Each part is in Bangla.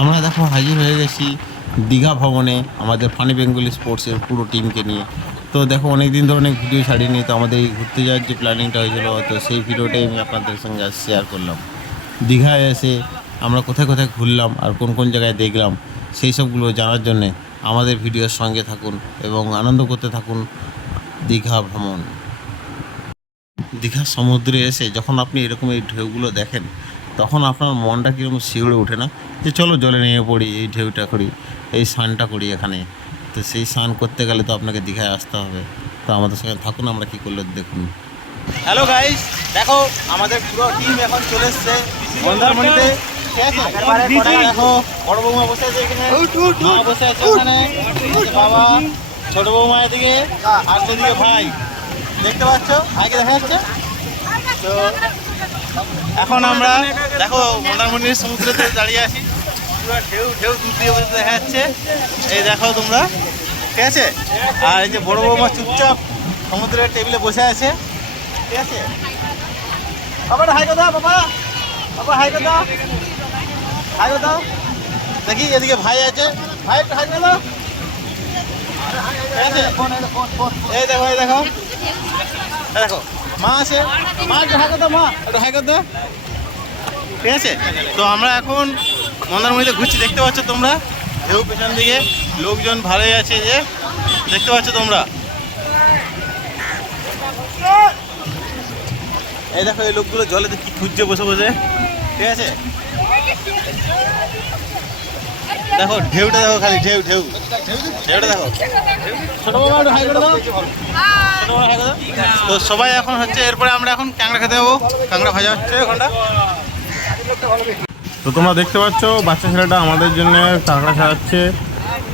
আমরা দেখো হাজির হয়ে গেছি দীঘা ভবনে আমাদের ফানি বেঙ্গলি স্পোর্টসের পুরো টিমকে নিয়ে। তো দেখো অনেক দিন ধরে অনেক ভিডিও ছাড়িনি, তো আমাদের এই ঘুরতে যাওয়ার যে প্ল্যানিংটা হয়েছিল, তো সেই ভিডিওটাই আমি আপনাদের সঙ্গে আজ শেয়ার করলাম। দীঘায় এসে আমরা কোথায় কোথায় ঘুরলাম আর কোন কোন জায়গায় দেখলাম, সেই সবগুলো জানার জন্যে আমাদের ভিডিওর সঙ্গে থাকুন এবং আনন্দ করতে থাকুন। দীঘা ভ্রমণ, দীঘা সমুদ্রে এসে যখন আপনি এরকম এই ঢেউগুলো দেখেন, তখন আপনার মনটা কীরকম শিউরে ওঠে না, যে চলো জলে নেমে পড়ি, এই ঢেউটা করি, এই স্নানটা করি এখানে। তো সেই স্নান করতে গেলে তো আপনাকে দীঘায় আসতে হবে। তো আমাদের সঙ্গে থাকুন, আমরা কী করলে দেখুন। হ্যালো গাইস, দেখো আমাদের পুরো টিম এখন চলে এসছে মন্দারমণিতে। দেখো বড় বৌমা বসে আছে এখানে, মা বসে আছে ওখানে, বাবা, ছোট বৌমা এদিকে, আর সেদিকে ভাই দেখতে পাচ্ছ, ভাইকে দেখা যাচ্ছে। তো এখন আমরা দেখো মন্দারমণির সমুদ্রেতে দাঁড়িয়ে আছি, পুরো ঢেউ ঢেউ দূর দিয়ে পর্যন্ত দেখা যাচ্ছে। এই দেখো তোমরা, ঠিক আছে। আর এই যে বড় বৌমা চুপচাপ সমুদ্রের টেবিলে বসে আছে, ঠিক আছে। বাবা হাই কথা, বাবা বাবা হাই কথা, হাই কথা। দেখি এদিকে ভাই আছে, ভাই একটু হাই কথা। এই দেখো, এই দেখো, দেখো মা আছে, মা একটু হাই কথা, মা একটু হাই কথা, ঠিক আছে। তো আমরা এখন মন্দারমণিতে ঘুরছি, দেখতে পাচ্ছ তোমরা ঢেউ পেছন দিকে, লোকজন ভালোই আছে, যে দেখতে পাচ্ছ তোমরা। এই দেখো এই লোকগুলো জলেতে কি খুঁজছে বসে বসে, ঠিক আছে। দেখো ঢেউটা দেখো, খালি ঢেউ ঢেউ, ঢেউটা দেখো। ছোট বাবা একটু হাই করে দাও, ছোট বাবা হাই করে দাও। তো সবাই এখন হচ্ছে, এরপরে আমরা এখন কাঁকড়া খেতে যাবো, কাঁকড়া ভাজা হচ্ছে ওখানটা। তো তোমরা দেখতে পাচ্ছ বাচ্চা ছেলেটা আমাদের জন্য কাঁকড়া খাওয়াচ্ছে,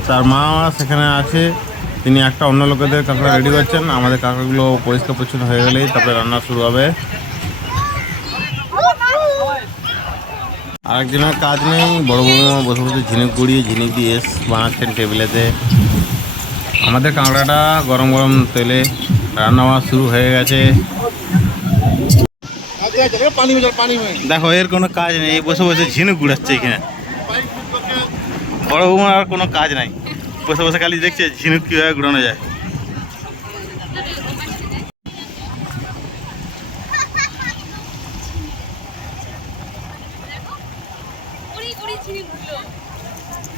তার মা সেখানে আছে, তিনি একটা অন্য লোকেদের কাঁকড়া রেডি করছেন। আমাদের কাঁকড়াগুলো পরিষ্কার পরিচ্ছন্ন হয়ে গেলেই তারপরে রান্না শুরু হবে। আরেকজনের কাজ নেই, বড় বৌমা বসে বসে ঝিনুক গুড়িয়ে ঝিনুক দিয়ে বানাচ্ছেন টেবিলেতে। আমাদের কাঁকড়াটা গরম গরম তেলে রান্না হওয়া শুরু হয়ে গেছে। দেখো এর কোনো কাজ নেই, বসে বসে ঝিনুক গুড়াচ্ছে এখানে। বড় বৌমার আর কোনো কাজ নাই, বসে বসে খালি দেখছে ঝিনুক কীভাবে গুড়ানো যায়।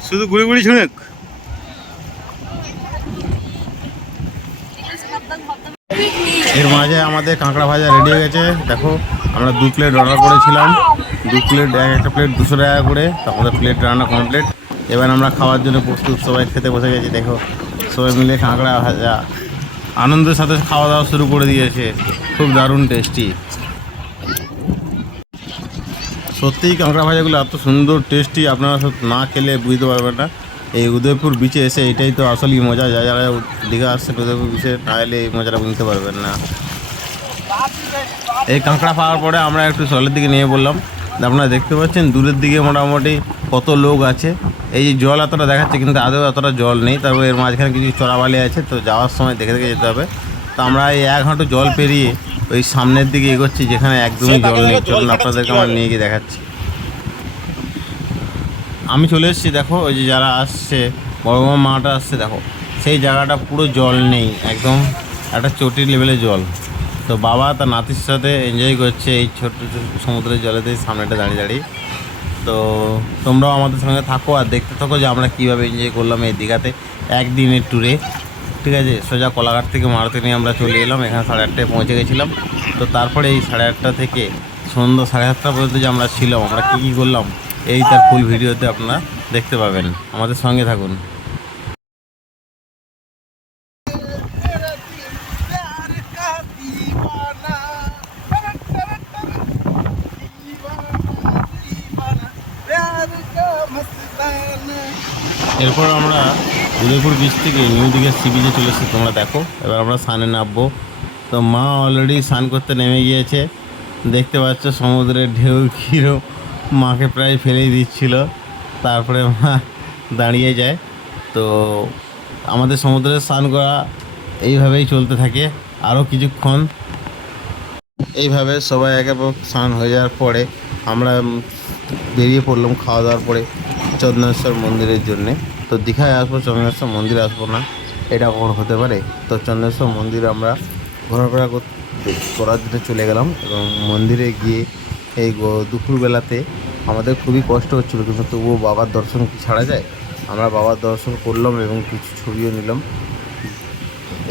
শুধু গুড়ি গুড়ি ঝিনুক। এর মাঝে আমাদের কাঁকড়া ভাজা রেডি হয়ে গেছে। দেখো আমরা 2 প্লেট অর্ডার করেছিলাম, 2 প্লেট, একটা প্লেট 200 টাকা করে। তো আমাদের প্লেট রান্না কমপ্লিট। এবার আমরা খাওয়ার জন্য প্রস্তুত, সবাই খেতে বসে গেছি। দেখো সবাই মিলে কাঁকড়া ভাজা আনন্দের সাথে খাওয়া দাওয়া শুরু করে দিয়েছে, খুব দারুণ টেস্টি। সত্যিই কাঁকড়া ভাজাগুলো এত সুন্দর টেস্টি, আপনারা না খেলে বুঝতে পারবেন না। এই উদয়পুর বিচে এসে এটাই তো আসলেই মজা, যারা দীঘা আসছেন উদয়পুর বিচে, না এলে এই মজাটা বুঝতে পারবেন না। এই কাঁকড়া পাওয়ার পরে আমরা একটু জলের দিকে নিয়ে বললাম। আপনারা দেখতে পাচ্ছেন দূরের দিকে মোটামুটি কত লোক আছে। এই যে জল এতটা দেখাচ্ছে, কিন্তু আদৌ এতটা জল নেই। তারপরে এর মাঝখানে কিছু চড়াবালি আছে, তো যাওয়ার সময় দেখে দেখে যেতে হবে। তো আমরা এই 1 হাঁটু জল পেরিয়ে ওই সামনের দিকে এগোচ্ছি, যেখানে একদমই জল নেই। চলুন আপনাদেরকে আমরা নিয়ে গিয়ে দেখাচ্ছি। আমি চলে এসেছি, দেখো ওই যে যারা আসছে, বড় মাটা আসছে, দেখো সেই জায়গাটা পুরো জল নেই, একদম একটা চটির লেভেলে জল। তো বাবা তার নাতির সাথে এনজয় করছে এই ছোট্ট সমুদ্রের জলেতে, সামনেটা দাঁড়িয়ে দাঁড়িয়ে। তো তোমরাও আমাদের সঙ্গে থাকো আর দেখতে থাকো যে আমরা কীভাবে এনজয় করলাম এই দীঘাতে একদিনের ট্যুরে, ঠিক আছে। সোজা কোলাঘাট থেকে মারুতি নিয়ে আমরা চলে এলাম, এখানে 8:30টায় পৌঁছে গেছিলাম। তো তারপরে এই 8:30টা থেকে সন্ধ্যা 7:30টা পর্যন্ত যে আমরা ছিলাম, আমরা কী কী করলাম এই তার ফুল ভিডিওতে আপনারা দেখতে পাবেন, আমাদের সঙ্গে থাকুন। এরপর আমরা উদয়পুর বিচ থেকে নিউ দীঘা সি বিচে চলে এসেছি, তোমরা দেখো। এবার আমরা স্নানে নামবো। তো মা অলরেডি স্নান করতে নেমে গিয়েছে, দেখতে পাচ্ছ সমুদ্রের ঢেউ কিরো মাকে প্রায় ফেলেই দিচ্ছিল। তারপরে মা দাঁড়িয়ে যায়। তো আমাদের সমুদ্রে স্নান করা এইভাবেই চলতে থাকে আরও কিছুক্ষণ। এইভাবে সবাই একে স্নান হয়ে যাওয়ার পরে আমরা বেরিয়ে পড়লাম খাওয়া দাওয়ার পরে। চন্দনেশ্বর মন্দিরের জন্যে। তো দীঘায় আসবো, চন্দনেশ্বর মন্দিরে আসবো না, এটা কখনো হতে পারে? তো চন্দনেশ্বর মন্দিরে আমরা ঘোরাফেরা করার জন্য চলে গেলাম এবং মন্দিরে গিয়ে এই দুপুরবেলাতে আমাদের খুবই কষ্ট হচ্ছিলো, কিন্তু তবুও বাবার দর্শন কি ছাড়া যায়। আমরা বাবার দর্শন করলাম এবং কিছু ছবিও নিলাম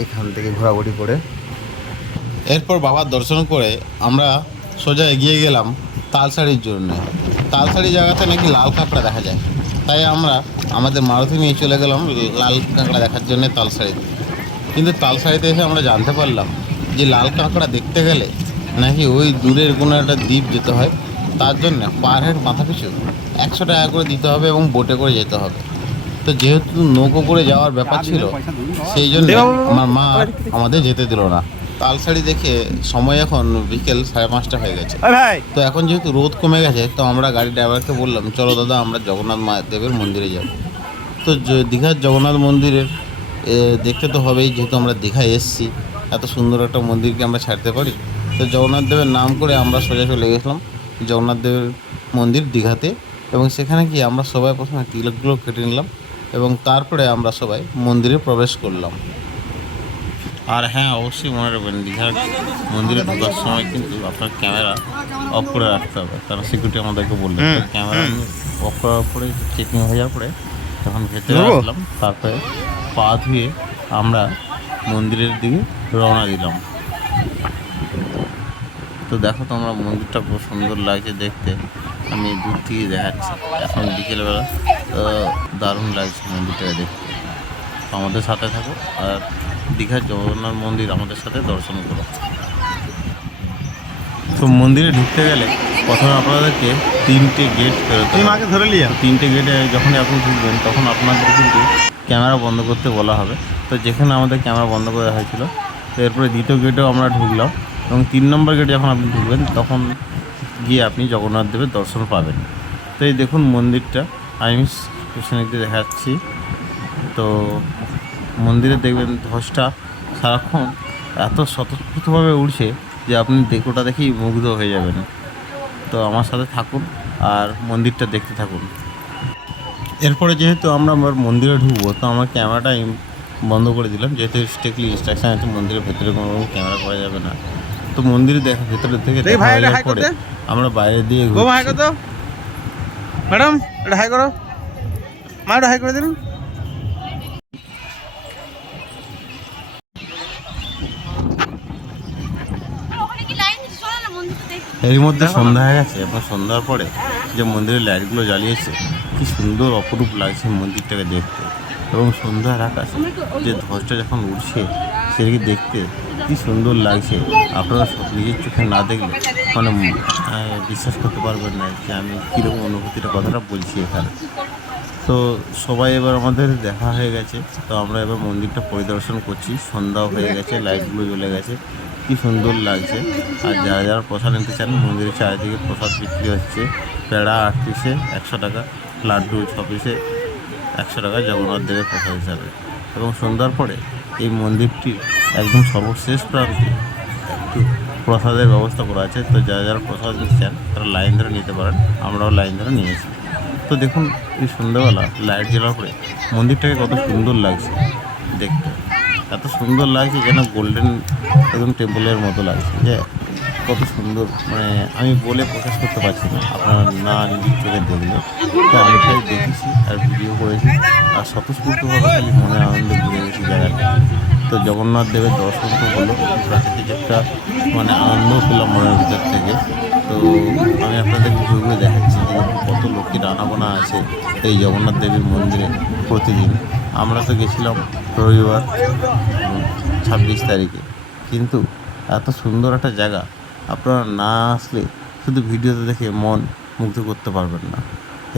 এখান থেকে ঘোরাঘুরি করে। এরপর বাবার দর্শন করে আমরা সোজা এগিয়ে গেলাম তালসাড়ির জন্য। তালসাড়ি জায়গাতে নাকি লাল কাঁকড়া দেখা যায়, তাই আমরা আমাদের মারুতি নিয়ে চলে গেলাম লাল কাঁকড়া দেখার জন্য তালসাড়িতে। কিন্তু তালসাড়িতে এসে আমরা জানতে পারলাম যে লাল কাঁকড়া দেখতে গেলে নাকি ওই দূরের কোনো একটা দ্বীপ যেতে হয়, তার জন্য পার হেড মাথা পিছু 100 টাকা করে দিতে হবে এবং বোটে করে যেতে হবে। তো যেহেতু নৌকো করে যাওয়ার ব্যাপার ছিল, সেই জন্য আমার মা আমাদের যেতে দিল না। তালসাড়ি দেখে সময় এখন বিকেল 5:30 হয়ে গেছে। তো এখন যেহেতু রোদ কমে গেছে, তো আমরা গাড়ি ড্রাইভারকে বললাম, চলো দাদা আমরা জগন্নাথ দেবের মন্দিরে যাব। তো দীঘার জগন্নাথ মন্দিরের দেখতে তো হবেই, যেহেতু আমরা দীঘায় এসেছি, এত সুন্দর একটা মন্দিরকে আমরা ছাড়তে পারি। তো জগন্নাথ দেবের নাম করে আমরা সোজা চলে গেছিলাম জগন্নাথ দেবের মন্দির দীঘাতে, এবং সেখানে গিয়ে আমরা সবাই প্রথমে তিলকগুলো কেটে নিলাম এবং তারপরে আমরা সবাই মন্দিরে প্রবেশ করলাম। আর হ্যাঁ, অবশ্যই মনে রাখবেন, দীঘার মন্দিরে ঢোকার সময় কিন্তু আপনার ক্যামেরা অফ করে রাখতে হবে, কারণ সিকিউরিটি আমাদেরকে বললো। ক্যামেরা অফ করার পরে চেকিং হয়ে যাওয়ার পরে যখন ভেতরে আসলাম, তারপরে পা ধুয়ে আমরা মন্দিরের দিকে রওনা দিলাম। তো দেখো তোমরা, মন্দিরটা খুব সুন্দর লাগছে দেখতে, আমি দূর থেকে দেখাচ্ছি। এখন বিকেলবেলা, দারুণ লাগছে মন্দিরটাকে দেখতে। তো আমাদের সাথে থাকো আর দীঘার জগন্নাথ মন্দির আমাদের সাথে দর্শন করো। তো মন্দিরে ঢুকতে গেলে প্রথমে আপনাদেরকে 3টে গেট পেরোতে হবে। ধরে নিয়ে 3টে গেটে যখনই আপনি ঢুকবেন, তখন আপনাদের কিন্তু ক্যামেরা বন্ধ করতে বলা হবে। তো যেখানে আমাদের ক্যামেরা বন্ধ করা হয়েছিল, তো এরপরে দ্বিতীয় গেটেও আমরা ঢুকলাম এবং 3 নম্বর গেটে যখন আপনি ঢুকবেন, তখন গিয়ে আপনি জগন্নাথ দেবের দর্শন পাবেন। তো এই দেখুন মন্দিরটা, আমি পেছনে দিয়ে দেখাচ্ছি। তো মন্দিরে দেখবেন ধ্বজটা সারাক্ষণ এত স্বতঃস্ফূর্তভাবে উড়ছে যে আপনি ওটা দেখেই মুগ্ধ হয়ে যাবেন। তো আমার সাথে থাকুন আর মন্দিরটা দেখতে থাকুন। এরপরে যেহেতু আমরা মন্দিরে ঢুকবো, তো আমার ক্যামেরাটা বন্ধ করে দিলাম, যেহেতু স্ট্রিক্টলি ইনস্ট্রাকশন আছে মন্দিরের ভেতরে কোনো ক্যামেরা করা যাবে না। তো মন্দিরে ভেতরে থেকে পরে আমরা বাইরে দিয়ে ম্যাডাম এটা হাই করো, মা এটা হাই করে দিন। এর মধ্যে সন্ধ্যা হয়ে গেছে এবং সন্ধ্যার পরে যে মন্দিরের লাইটগুলো জ্বালিয়েছে, কি সুন্দর অপরূপ লাগছে মন্দিরটাকে দেখতে। এবং সন্ধ্যার আকাশে যে ধ্বজটা যখন উঠছে, সেটাকে দেখতে কি সুন্দর লাগছে। আপনারা নিজের চোখে না দেখলে মানে বিশ্বাস করতে পারবেন না যে আমি কীরকম অনুভূতিটা কথাটা বলছি এখানে। তো সবাই এবার আমাদের দেখা হয়ে গেছে, তো আমরা এবার মন্দিরটা পরিদর্শন করছি। সন্ধ্যাও হয়ে গেছে, লাইটগুলো জ্বলে গেছে, কি সুন্দর লাগছে। আর যারা যারা প্রসাদ নিতে চান, মন্দিরের চারিদিকে প্রসাদ বিক্রি হচ্ছে। পেড়া 8 পিসে 100 টাকা, লাড্ডু 6 পিসে 100 টাকা জগন্নাথ দেবের প্রসাদ হিসাবে। এবং সন্ধ্যার পরে এই মন্দিরটির একদম সর্বশেষ প্রান্তে একটু প্রসাদের ব্যবস্থা করা আছে। তো যারা যারা প্রসাদ নিতে চান তারা লাইন ধরে নিতে পারেন, আমরাও লাইন ধরে নিয়েছি। তো দেখুন এই সন্ধ্যাবেলা লাইট জ্বালার পরে মন্দিরটাকে কত সুন্দর লাগছে দেখতে, এত সুন্দর লাগছে যেন গোল্ডেন একদম টেম্পলের মতো লাগছে, যে কত সুন্দর, মানে আমি বলে প্রকাশ করতে পারছি না, আপনারা না নিজের চোখে দেখলে। তো আমি খালি দেখেছি আর ভিডিও করেছি, আর স্বতঃস্ফূর্তভাবে খালি মনে আনন্দে ঘুরে গেছি জায়গাটা। তো জগন্নাথ দেবের দর্শন তো হলো, প্রাকৃতিক একটা মানে আনন্দ পেলাম মনের ভিতর থেকে। তো আমি আপনাদের ঘুরে দেখাচ্ছি যে কত লোকের আনাগোনা আছে এই জগন্নাথ দেবের মন্দিরে প্রতিদিন। আমরা তো গেছিলাম রবিবার 26 তারিখে, কিন্তু এত সুন্দর একটা জায়গা আপনারা না আসলে শুধু ভিডিওতে দেখে মন মুগ্ধ করতে পারবেন না।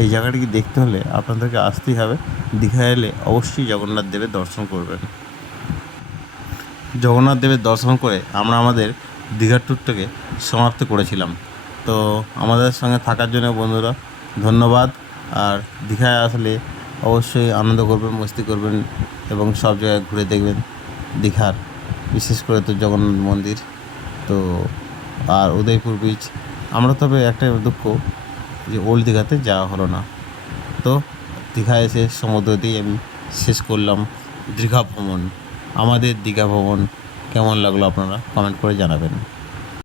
এই জায়গাটিকে দেখতে হলে আপনাদেরকে আসতেই হবে। দীঘা এলে অবশ্যই জগন্নাথ দেবের দর্শন করবেন। জগন্নাথ দেবের দর্শন করে আমরা আমাদের দীঘার ট্যুরটাকে সমাপ্ত করেছিলাম। তো আমাদের সঙ্গে থাকার জন্য বন্ধুরা ধন্যবাদ। আর দীঘায় আসলে অবশ্যই আনন্দ করবেন, মস্তি করবেন এবং সব জায়গায় ঘুরে দেখবেন দীঘার, বিশেষ করে তো জগন্নাথ মন্দির তো আর উদয়পুর বিচ। আমরা তবে একটা দুঃখ যে ওল্ড দীঘাতে যাওয়া হলো না। তো দীঘা এসে সমুদ্র দিয়ে আমি শেষ করলাম দীঘা ভ্রমণ। আমাদের দীঘা ভ্রমণ কেমন লাগলো আপনারা কমেন্ট করে জানাবেন।